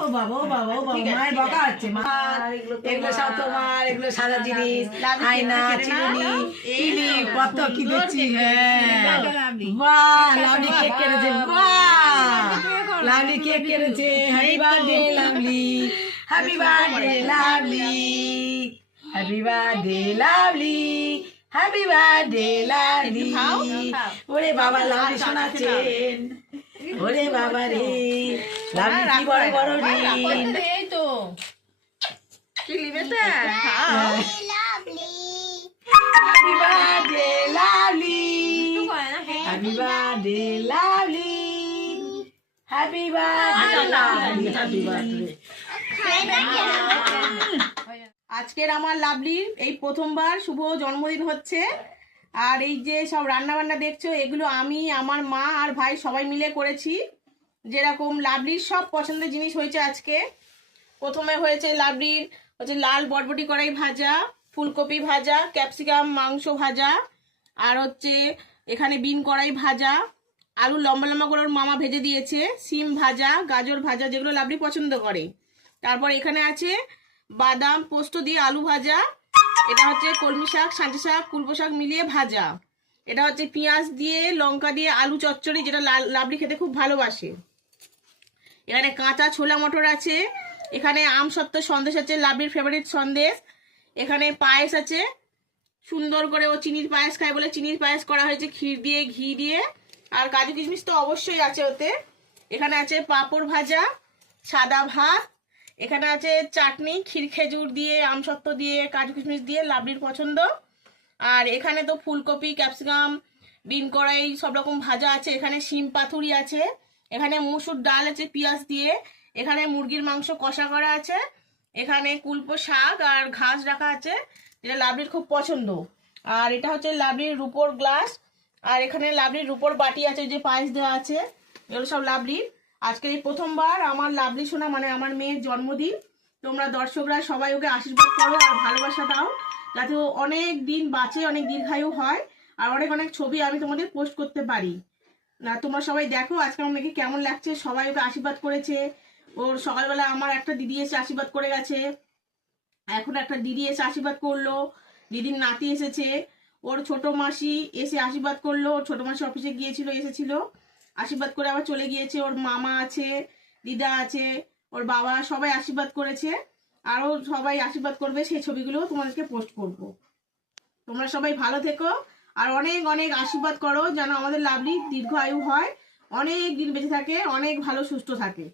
ও বাবা ও বাবা ও বাবা মায়ের বকা হচ্ছে এগুলো সব তোমার, এগুলো সাদা জিনিস, আয়না, চিরুনি, ক্লিপ, কত কি দেখছি। হ্যাঁ বাহ, লাভলি কেক কেটেছে, বাহ লাভলি কেক কেটেছে। Happy birthday Lovely, happy birthday Lovely, happy birthday Lovely, happy birthday lovely. ওরে বাবা লাভলি শোনাচ্ছেন, ওরে বাবা রে লাভলি কি বড় বড় ঋণ। এই তো কি লিবেটা happy birthday Lovely, happy birthday Lovely, happy birthday Lovely, happy birthday. আজকের আমার লাভলির এই প্রথমবার শুভ জন্মদিন হচ্ছে। আর এই যে সব রান্না বান্না দেখছো, এগুলো আমি, আমার মা আর ভাই সবাই মিলে করেছি। যেরকম লাভলির সব পছন্দের জিনিস হয়েছে আজকে। প্রথমে হয়েছে লাভলির হচ্ছে লাল বরবটি কড়াই ভাজা, ফুলকপি ভাজা, ক্যাপসিকাম মাংস ভাজা, আর হচ্ছে এখানে বিন কড়াই ভাজা, আলু লম্বা লম্বা করে ওর মামা ভেজে দিয়েছে, সিম ভাজা, গাজর ভাজা, যেগুলো লাভলি পছন্দ করে। তারপর এখানে আছে বাদাম পোস্ত দিয়ে আলু ভাজা, এটা হচ্ছে কলমি শাক, সাঁচি শাক, কুলপো শাক মিলিয়ে ভাজা, এটা হচ্ছে পেঁয়াজ দিয়ে লঙ্কা দিয়ে আলু চচ্চড়ি, যেটা লাভলি খেতে খুব ভালোবাসে। এখানে কাঁচা ছোলা মটর আছে, এখানে আমসত্ত্ব সন্দেশ আছে, লাভলির ফেভারিট সন্দেশ, এখানে পায়েস আছে, সুন্দর করে ও চিনির পায়েস খায় বলে চিনির পায়েস করা হয়েছে ক্ষীর দিয়ে ঘি দিয়ে, আর কাজু কিশমিশ তো অবশ্যই আছে ওতে। এখানে আছে পাঁপড় ভাজা, সাদা ভাত, এখানে আছে চাটনি ক্ষীর খেজুর দিয়ে, আমসত্ত্ব দিয়ে, কাজু কিশমিশ দিয়ে, লাভলির পছন্দ। আর এখানে তো ফুলকপি, ক্যাপসিকাম, বিন কড়াই সব রকম ভাজা আছে, এখানে শিম পাথুরি আছে, এখানে মুসুর ডাল আছে পেঁয়াজ দিয়ে, এখানে মুরগির মাংস কষা করা আছে, এখানে কুলপো শাক আর ঘাস রাখা আছে, যেটা লাভলির খুব পছন্দ। আর এটা হচ্ছে লাভলির রুপোর গ্লাস, আর এখানে লাভলির রুপোর বাটি আছে, যে পায়েস দেওয়া আছে, এগুলো সব লাভলির। আজকে এই প্রথমবার আমার লাভলি শোনা মানে আমার মেয়ের জন্মদিন। তোমরা দর্শকরা সবাই ওকে আশীর্বাদ করো আর ভালোবাসা দাও, যাতে ও অনেক দিন বাঁচে, অনেক দীর্ঘায়ু হয়, আর অনেক অনেক ছবি আমি তোমাদের পোস্ট করতে পারি। না তোমরা সবাই দেখো আজকে আমার মেয়েকে কেমন লাগছে, সবাই ওকে আশীর্বাদ করেছে। ওর সকালবেলা আমার একটা দিদি এসে আশীর্বাদ করে গেছে, এখন একটা দিদি এসে আশীর্বাদ করলো, দিদির নাতি এসেছে, ওর ছোট মাসি এসে আশীর্বাদ করলো, ওর ছোট মাসি অফিসে গিয়েছিল, এসেছিল আশীর্বাদ করে আবার চলে গিয়েছে, ওর মামা আছে, দিদা আছে, ওর বাবা, সবাই আশীর্বাদ করেছে। আরও সবাই আশীর্বাদ করবে, সেই ছবিগুলো তোমাদেরকে পোস্ট করব। তোমরা সবাই ভালো থেকো আর অনেক অনেক আশীর্বাদ করো, যেন আমাদের লাভলি দীর্ঘ আয়ু হয়, অনেক দিন বেঁচে থাকে, অনেক ভালো সুস্থ থাকে।